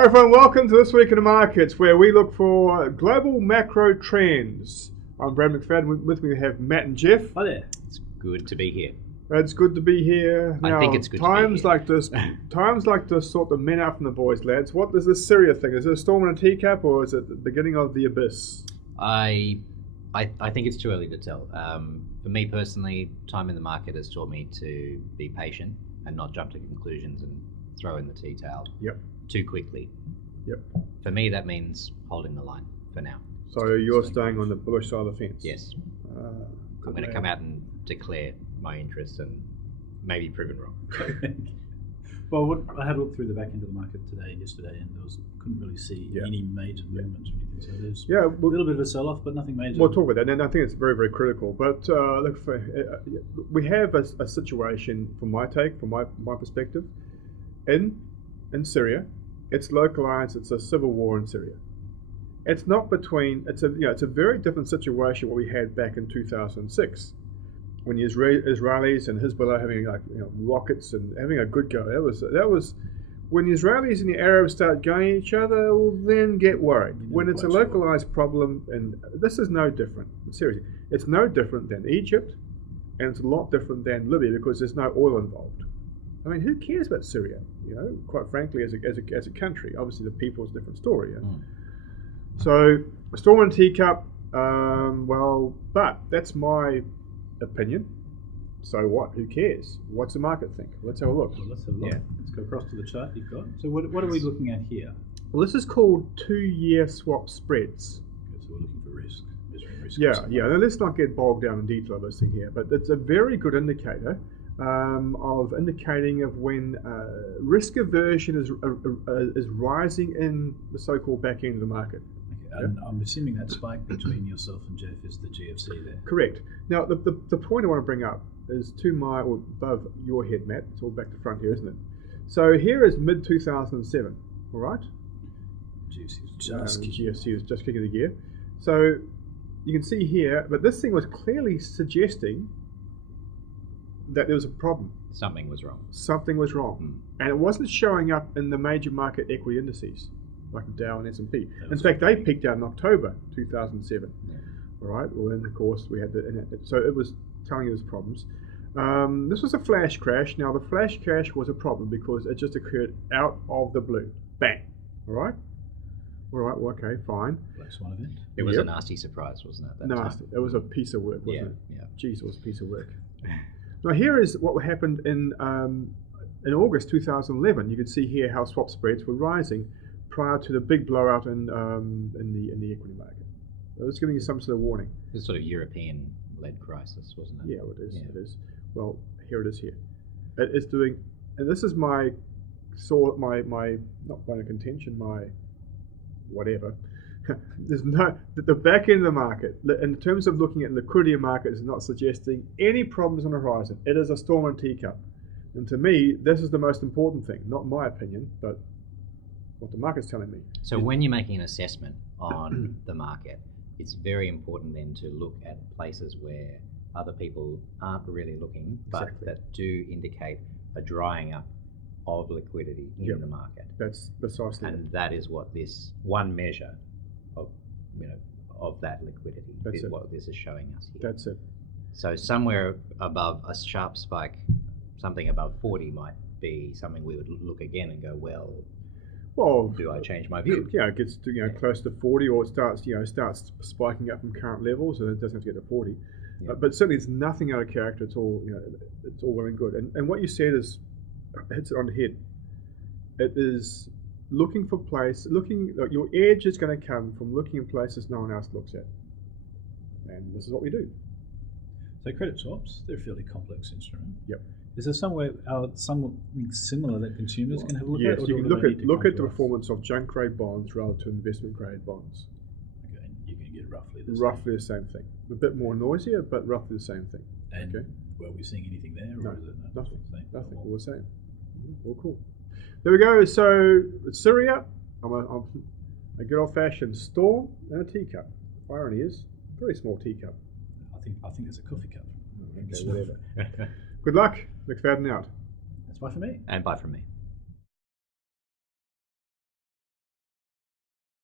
Hi everyone, welcome to This Week in the Markets, where we look for global macro trends. I'm Brad McFadden. With me we have Matt and Jeff. Hi there. It's good to be here. It's good to be here. I think it's good to be times here. times like this sort the men out from the boys, lads. What is this Syria thing? Is it a storm in a teacup, or is it the beginning of the abyss? I think it's too early to tell. For me personally, time in the market has taught me to be patient and not jump to conclusions and throw in the tea towel too quickly. Yep. For me, that means holding the line for now. So you're staying on the bullish side of the fence? Yes. I'm going to come out and declare my interest and maybe prove it wrong. Well, I had a look through the back end of the market yesterday, and couldn't really see any major movements or anything. So there's a little bit of a sell-off, but nothing major. We'll talk about that, and I think it's very, very critical. But look, we have a situation, from my perspective, in Syria. It's localized. It's a civil war in Syria. It's not between. It's a very different situation what we had back in 2006, when the Israelis and Hezbollah having rockets and having a good go. That was when the Israelis and the Arabs start going at each other. We'll then get worried. When it's a localized problem, and this is no different. Seriously, it's no different than Egypt, and it's a lot different than Libya because there's no oil involved. I mean, who cares about Syria? Quite frankly, as a country, obviously the people is a different story. So, a storm in a teacup. But that's my opinion. So what? Who cares? What's the market think? Let's have a look. Well, let's have a look. Let's go across to the chart you've got. So what are we looking at here? Well, this is called 2-year swap spreads. Okay, so we're looking for risk. Measuring risk. Yeah. Now, let's not get bogged down in detail of this thing here, but it's a very good indicator of indicating of when risk aversion is rising in the so-called back end of the market. Okay, and I'm assuming that spike between yourself and Jeff is the GFC there. Correct. Now, the point I want to bring up is above your head, Matt. It's all back to front here, isn't it? So here is mid-2007, all right? GFC was just kicking the gear. So you can see here, but this thing was clearly suggesting that there was a problem. Something was wrong. Something was wrong. And it wasn't showing up in the major market equity indices, like Dow and S&P. In fact, they peaked out in October 2007. Yeah. All right. Well, then, of course, we had so it was telling us problems. This was a flash crash. Now, the flash crash was a problem because it just occurred out of the blue. Bang. All right. All right. Well, okay. Fine. Black swan event. It was a nasty surprise, wasn't it? Nasty. It was a piece of work, wasn't it? Yeah. Jeez, it was a piece of work. Now, here is what happened in August 2011. You can see here how swap spreads were rising prior to the big blowout in the equity market. I was giving you some sort of warning. This sort of European-led crisis, wasn't it? Yeah, it is. Yeah. It is. Well, here it is. Here, it is doing, and this is my not point of contention, my whatever. There's the back end of the market in terms of looking at liquidity market is not suggesting any problems on the horizon. It is a storm in a teacup, and to me, this is the most important thing. Not my opinion, but what the market's telling me. So when you're making an assessment on the market, it's very important then to look at places where other people aren't really looking, but that do indicate a drying up of liquidity in the market. That's precisely it. And that is what this one measure of that liquidity is what this is showing us here. That's it. So somewhere above a sharp spike, something above 40 might be something we would look again and go, well, do I change my view? Yeah, it gets to close to 40, or it starts spiking up from current levels, and it doesn't have to get to 40. Yeah. But certainly, it's nothing out of character at all. It's all well and good. And what you said hits it on the head. It is looking for your edge is going to come from looking in places no one else looks at, and this is what we do. So credit swaps, they're a fairly complex instrument. Yep. Is there something similar that consumers can have a look at? Yes, you can look at the performance of junk grade bonds relative to investment grade bonds. Okay, and you can get roughly the same thing. A bit more noisier, but roughly the same thing. And were we seeing anything there? No, or is it nothing. Nothing. All the same. All cool. There we go. So Syria, I'm a good old-fashioned storm in a teacup. Irony is, very small teacup. I think it's a coffee cup. Okay, whatever. Good luck. McFadden out. That's bye for me. And bye from me.